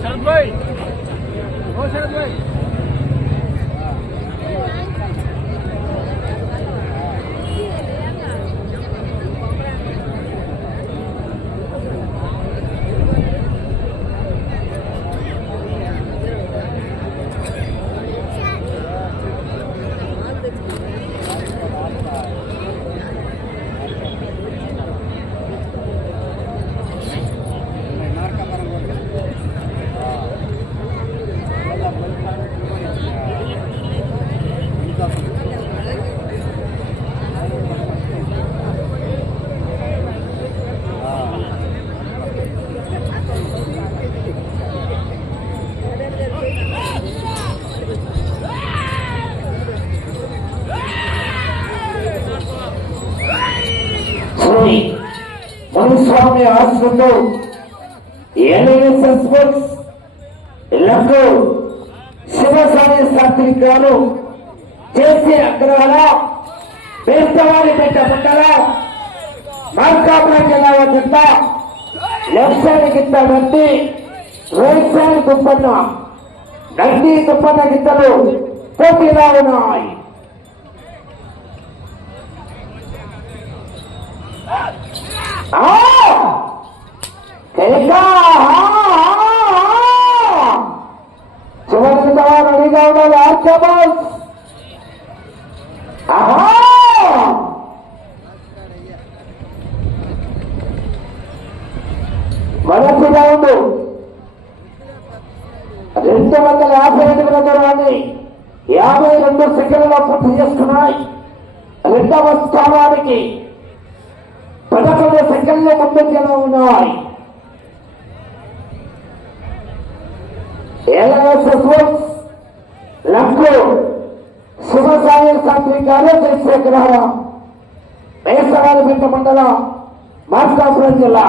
शरद भाई, ओ शरद भाई, మునిస్వామి ఆశ్రమంలో ఎన్ఎస్ఎస్ స్పోర్ట్స్ ఇళ్లకు శివస్వామి శాస్త్రి గారు చేసే అగ్రహాల పేర్చవారి పెట్ట మండల మార్కాపురం జిల్లా వద్ద లెఫ్ట్ సైడ్ గిత్త నంది రైట్ సైడ్ దుప్పన్న నంది దుప్పన్న గిత్తలు పోటీలో ఉన్నాయి. చివరి రెడీగా ఉండాలి. ఆర్చబోల్స్ మొదటి రౌండ్ 250 అడుగుల దూరాన్ని 52 సెకండ్లలో పూర్తి చేసుకున్నాయి. రెండవ స్థానానికి 11 సెకండ్ల ముందంజలో ఉన్నాయి. లక్కు శివసాయి శాస్త్రి గారు చంద్రశేఖర మేసరాజపేట మండలం మార్కాపురం జిల్లా.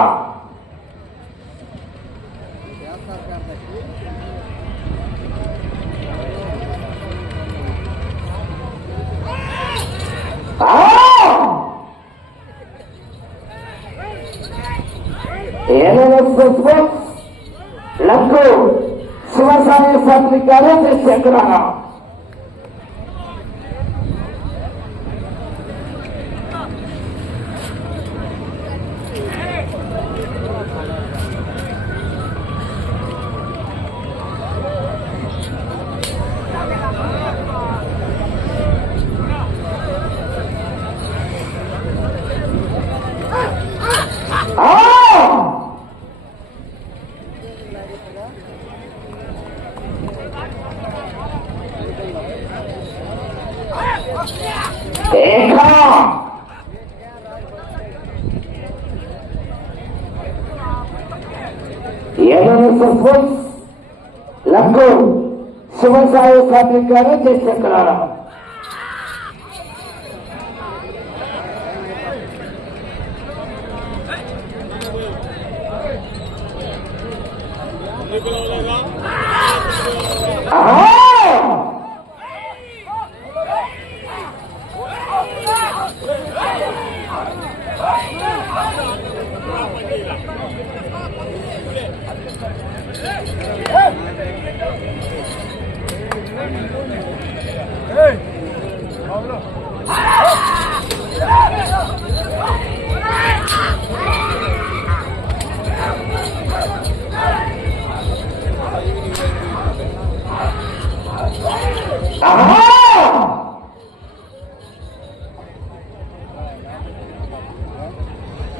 లక్కు శివసాయి శాస్త్రి గారు చంద్రశేఖర లక్కు శివసాయి శాస్త్రి గారు చంద్రశేఖర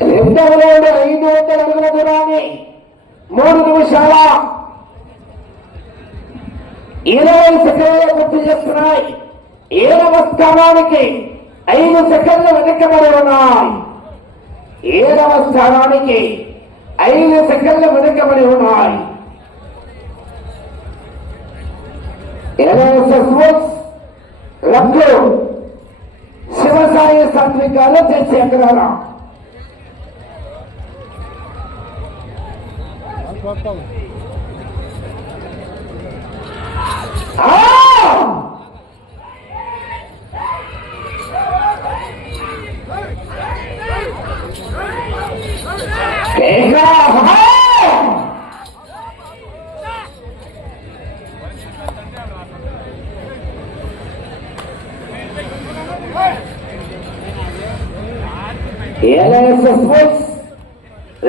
రెండవ రౌండ్ 500 అడుగుల దూరాన్ని 3 నిమిషాల 20 సెకండ్లు పూర్తి చేస్తున్నాయి. 7వ స్థానానికి 5 సెకండ్లు వెనకబడి ఉన్నాయి. 7వ స్థానానికి 5 సెకండ్లు వెనకబడి ఉన్నాయి. లక్కు శివసాయి సాయి సాత్విక్ గారు జయశేఖర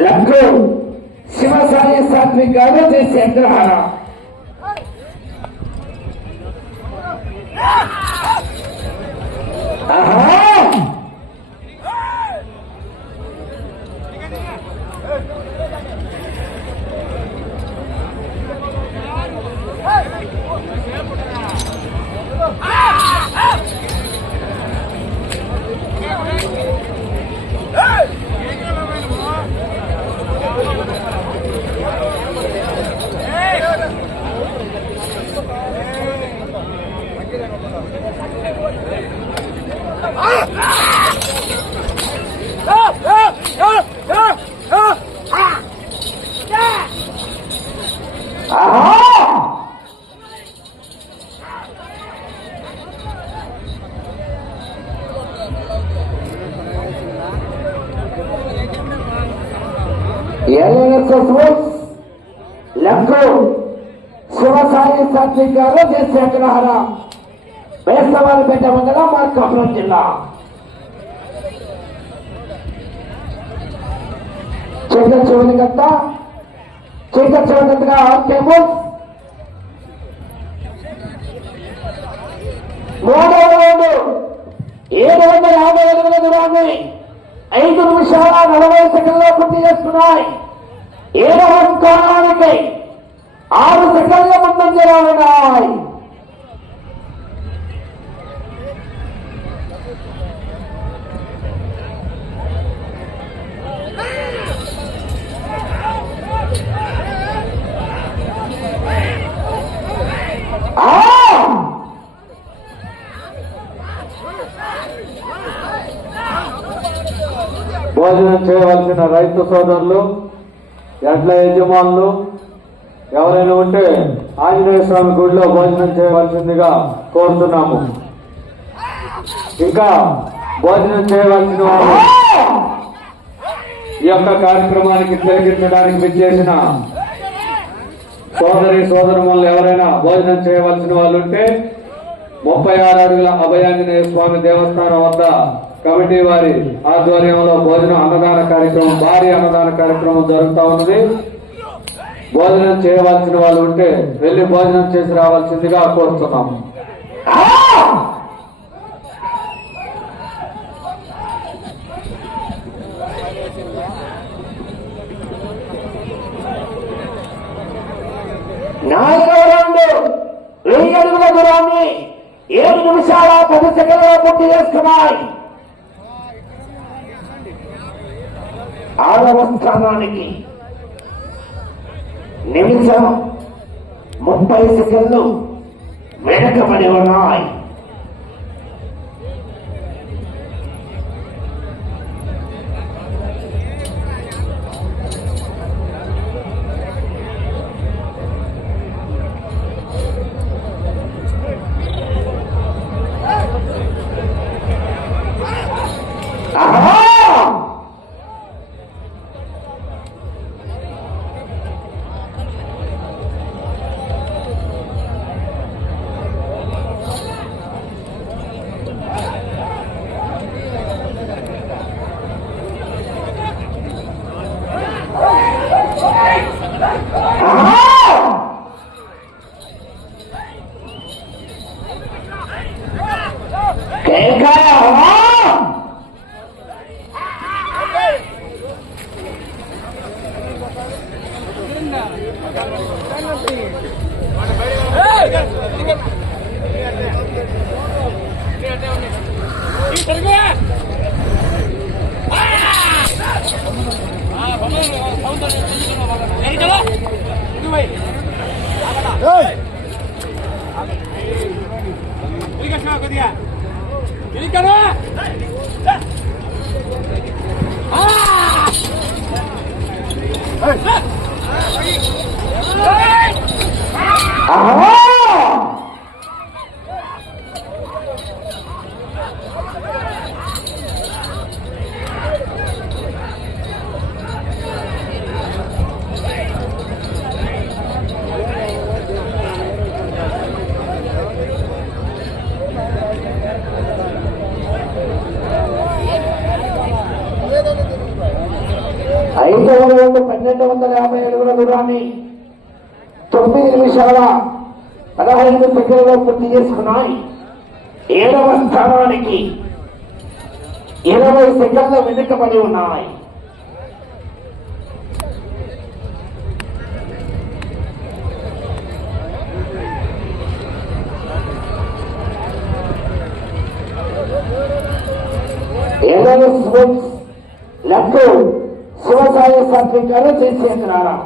లక్కు శివసాయి సాత్విక్ గారు జయశేఖర లక్కు శివసాయి సాత్విక్ గారు జయశేఖర వేస్తవారిపేట మండలం మార్కాపురం జిల్లా చీకటి చివరిగా టేబుల్ మూడవ రౌండ్ 750 అడుగుల దూరాన్ని 5 నిమిషాల 40 సెకండ్లో పూర్తి చేస్తున్నాయి. 7వ స్థానానికి 6 సెకండ్ల ముందంజలో ఉన్నాయి. భోజనం చేయవలసిన రైతు సోదరులు, ఎడ్ల యజమానులు ఎవరైనా ఉంటే ఆంజనేయ స్వామి గుడిలో భోజనం చేయవలసిందిగా కోరుతున్నాము. ఇంకా భోజనం చేయవలసిన వారు ఈ యొక్క కార్యక్రమానికి తిలకించడానికి విచ్చేసిన సోదరులు ఎవరైనా భోజనం చేయవలసిన వాళ్ళు ఉంటే 36 అడుగుల అభయాంజనేయ స్వామి దేవస్థానం వద్ద కమిటీ వారి ఆధ్వర్యంలో భోజనం అన్నదాన కార్యక్రమం, భారీ అన్నదాన కార్యక్రమం జరుగుతూ ఉన్నది. భోజనం చేయవలసిన వాళ్ళు ఉంటే వెళ్లి భోజనం చేసి రావాల్సిందిగా కోరుతున్నాము. నాలుగవ రౌండ్ 1000 అడుగుల దూరాన్ని 7 నిమిషాల 10 సెకండ్లలో పూర్తి చేస్తున్నాయి. 6వ స్థానానికి నిమిషం 30 సెకండ్లు వెనకబడి ఉన్నాయి. 5వ రౌండ్ 1250 అడుగుల దూరాన్ని 9 నిమిషాల 15 సెకండ్లలో పూర్తి చేసుకున్నాయి. 7వ స్థానానికి 20 సెకండ్ల వెనుకబడి ఉన్నాయి. ఏడవ స్పోర్ట్స్ లక్కు శివసాయి సాత్విక్ గారు చేసేంద్రారా.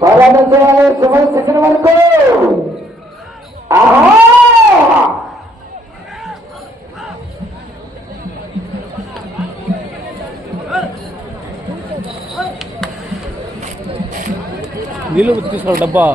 పోరాటం చేయాలి చివరి సెకండ్ వరకు. నీళ్ళు తీసుకోవాలి డబ్బా.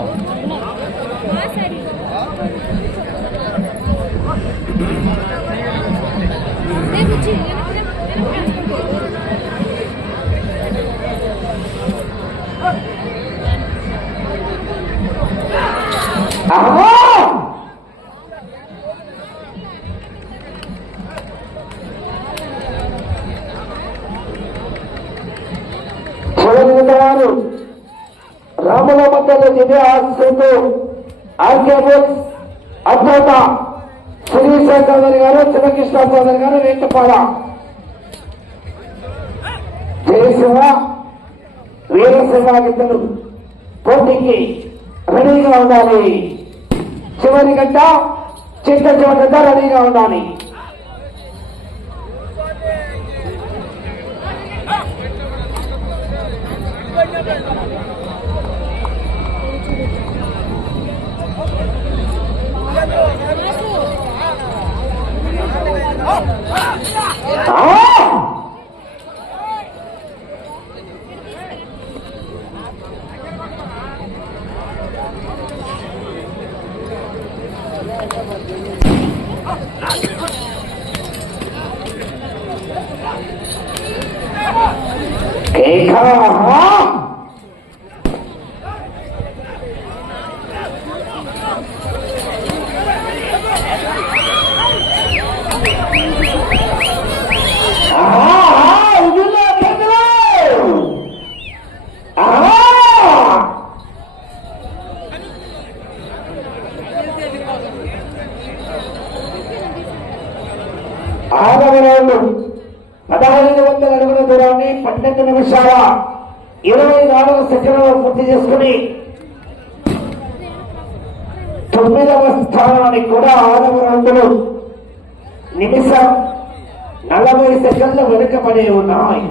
వారు రాముల మధ్యలో దివ్య ఆశతో ఆర్కే బుక్స్ అద్భుత శ్రీశేఖర్ చౌదరి గారు, శివకృష్ణ చౌదరి గారు, వేటపాడ జయసింహ వీరసింహ ఇద్దరు పోటీకి రెడీగా ఉండాలి. చివరి గంట చివరి గంట రెడీగా ఉండాలి. ఆరవ రౌండ్ 1500 అడుగుల దూరాన్ని 12 నిమిషాల 24 సెకండ్లలో పూర్తి చేసుకుని 9వ స్థానానికి కూడా 6వ రౌండ్లో నిమిషం 40 సెకండ్లు వెనుకబడి ఉన్నాయి.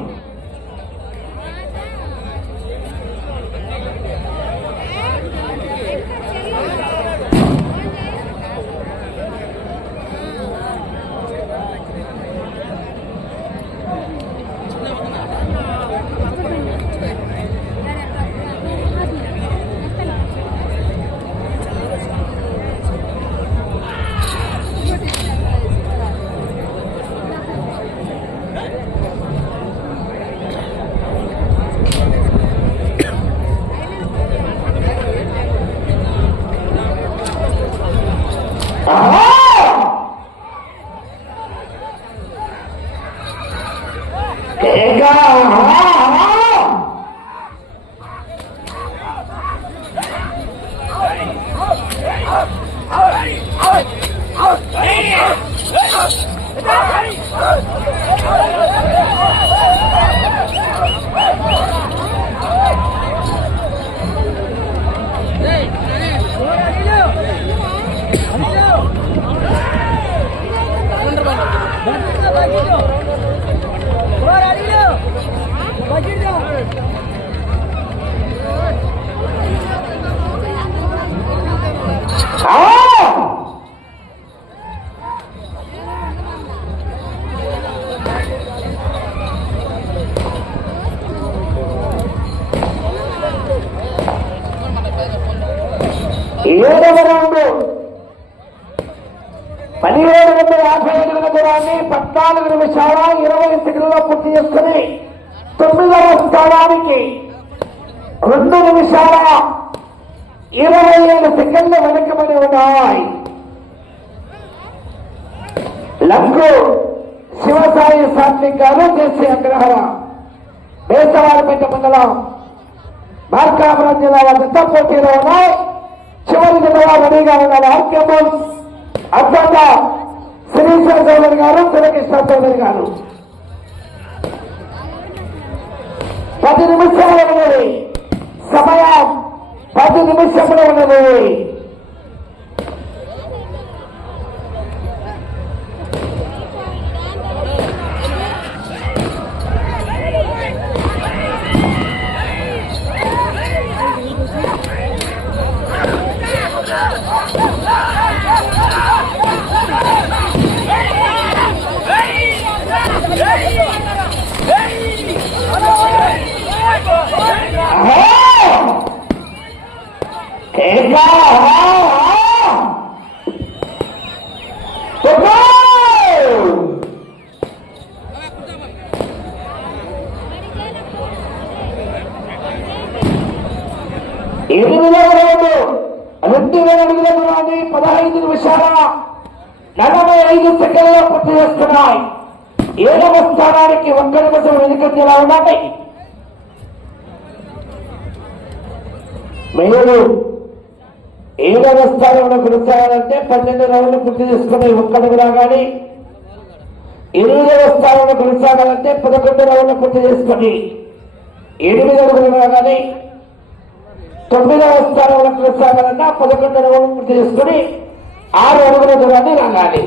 7వ రౌండ్ 1750 దూరాన్ని 14 నిమిషాల 20 సెకండ్లలో పూర్తి చేసుకుని 9వ స్థానానికి 2 నిమిషాల 27 సెకండ్లు వెనకబడి ఉన్నాయి. లక్కు శివసాయి సాత్విక్ గారు చేసే అగ్రహార బేసవారిపేట మండలం మార్కాపురం జిల్లా వద్ద పోటీలో ఉన్నాయి. చివరి జిల్లా రెడీగా ఉన్నారు. ఆర్కేబుల్ అద్భుత శ్రీశ్వర చౌదరి గారు, కులకృష్ణ చౌదరి గారు. 10 నిమిషాలు ఉన్నది సమయం. 10 నిమిషములు ఉన్నది. దూరాన్ని 15 నిమిషాల 45 సెకండ్లలో పూర్తి చేస్తున్నాయి. 7వ స్థానానికి 1 నిమిషం వెనుకంజలా ఉన్నాయి. మీరు 7వ స్థానంలో కొనసాగాలంటే 12 రౌండ్లు పూర్తి చేసుకుని 1 అడుగు రాగాలి. 8వ స్థానంలో కొనసాగాలంటే 11 రౌండ్లు పూర్తి చేసుకుని 8 అడుగులు రాగాలి. 9వ స్థానంలో కొనసాగాలన్నా 11 రౌండ్లు పూర్తి చేసుకుని 6 అడుగుల దూరాన్ని రాగాలి.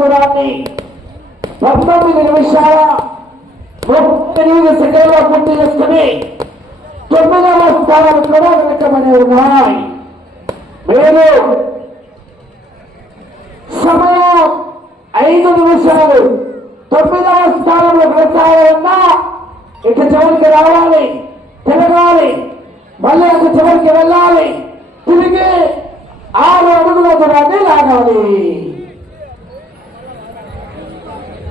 దూరాన్ని 19 నిమిషాల 38 సెకండ్ల పూర్తి చేసుకుని 9వ స్థానం కూడా వెనకమనే ఉన్నాయి. మీరు సమయం 5 నిమిషాలు 9వ స్థానంలో కొనసాగాలన్నా ఇక చివరికి రావాలి, తిరగాలి, మళ్ళీ అటు చివరికి వెళ్ళాలి, తిరిగి 6 అడుగుల దూరాన్ని లాగాలి.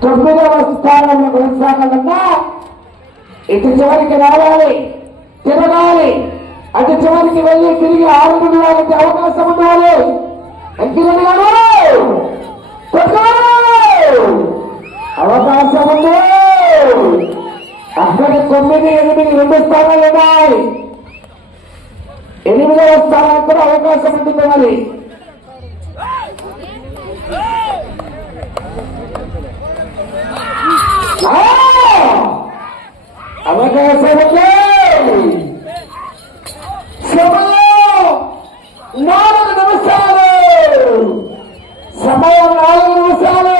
9వ స్థానంలో కొనసాగాలన్నా ఇటు చివరికి రావాలి, తిరగాలి, అటు చివరికి వెళ్ళి తిరిగి 6 అడుగులు లాగే అవకాశం ఉండాలి. వెంకటరెడ్డి గారు అవకాశం ఉంది. అక్కడ 9, 8, 2 స్థానాలు ఉన్నాయి. 8వ స్థానానికి కూడా అవకాశం ఉంటుంది. మరి అవకాశం ఉంది. సమయం 4 నిమిషాలు. సమయం 4 నిమిషాలు.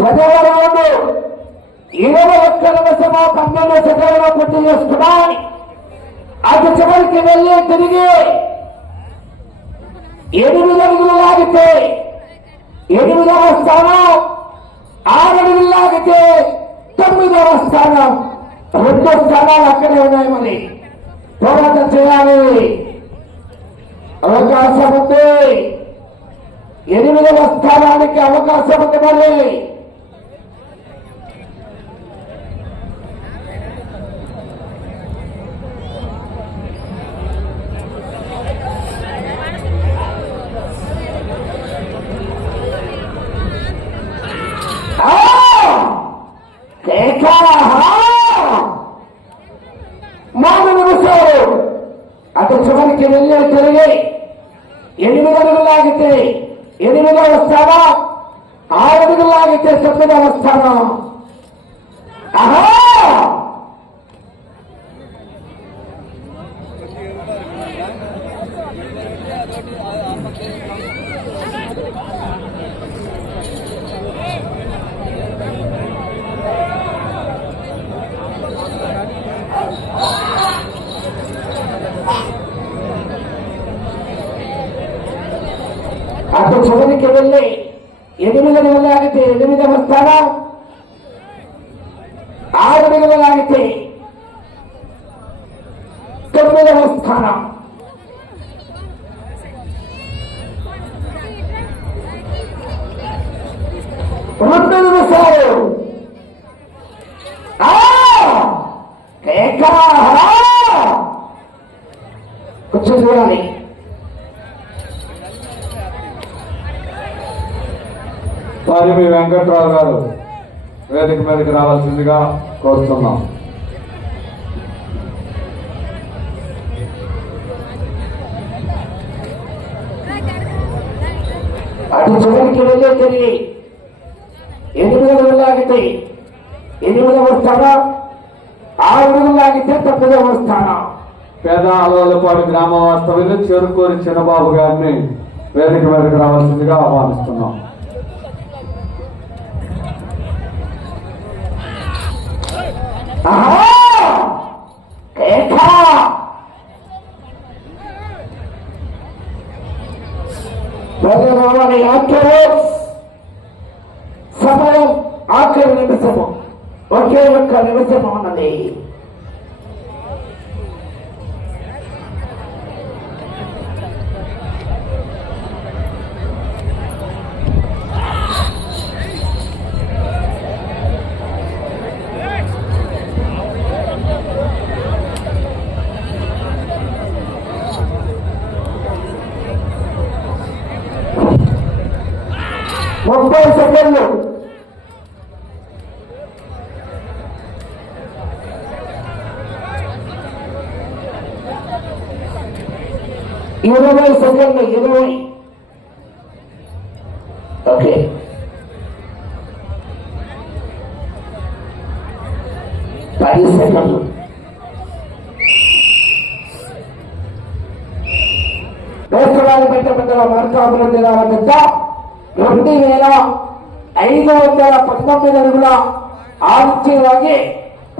పదవ రౌండ్ 21 నిమిషము 12 సెకండ్లు పూర్తి చేసుకున్నాయి. అటు చివరికి వెళ్ళి తిరిగి 8 అడుగులు లాగితే 8వ స్థానం, 6 అడుగులు లాగితే 9వ స్థానం. 2 స్థానాలు అక్కడే ఉన్నాయి. మరి పోరాటం చేయాలి. అవకాశం ఉంది. 8వ స్థానానికి అవకాశం ఉంది. మరి అటు చివరికి వెళ్ళి తిరిగి 8 అడుగులు లాగితే 8వ స్థానం, 6 అడుగులు లాగితే 9వ స్థానం. అటు చివరికి వెళ్ళి 8 అడుగులు లాగితే 8వ స్థానం, 6 అడుగులు లాగితే 9వ స్థానం. రెండు నిమిషాలు. కొంచెం చూడాలి. పారిమి వెంకట్రావు గారు వేదిక మీదకి రావాల్సిందిగా కోరుతున్నాం. అటు చివరికి వెళ్ళే తిరిగి 8 అడుగులు లాగితే 8వ స్థానం, 6 అడుగులు లాగితే 9వ స్థానం. పేద అలవలపాడు గ్రామ వాస్తవ్యులు చెరుకూరి చిన్నబాబు గారిని వేదిక మీదకి రావాల్సిందిగా ఆహ్వానిస్తున్నాం. సమయం ఆఖరి నిమిషము. ఒకే ఒక్క నిమిషము ఉన్నది. ముప్పై సెకండ్లు. ఇరవై సెకండ్లు. 20. ఓకే. 10 సెకండ్లు. దోసరాజపేట మండల మార్కాపురం జిల్లా వద్ద 2519 అడుగుల 6 ఇంచులు లాగి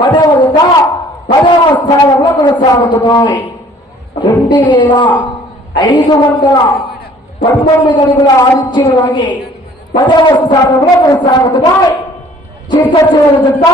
10వ జత 10వ స్థానంలో కొనసాగుతున్నాయి. 2519 అడుగుల 6 ఇంచులు లాగి 10వ స్థానంలో కొనసాగుతున్నాయి. చిట్ట చివరి జత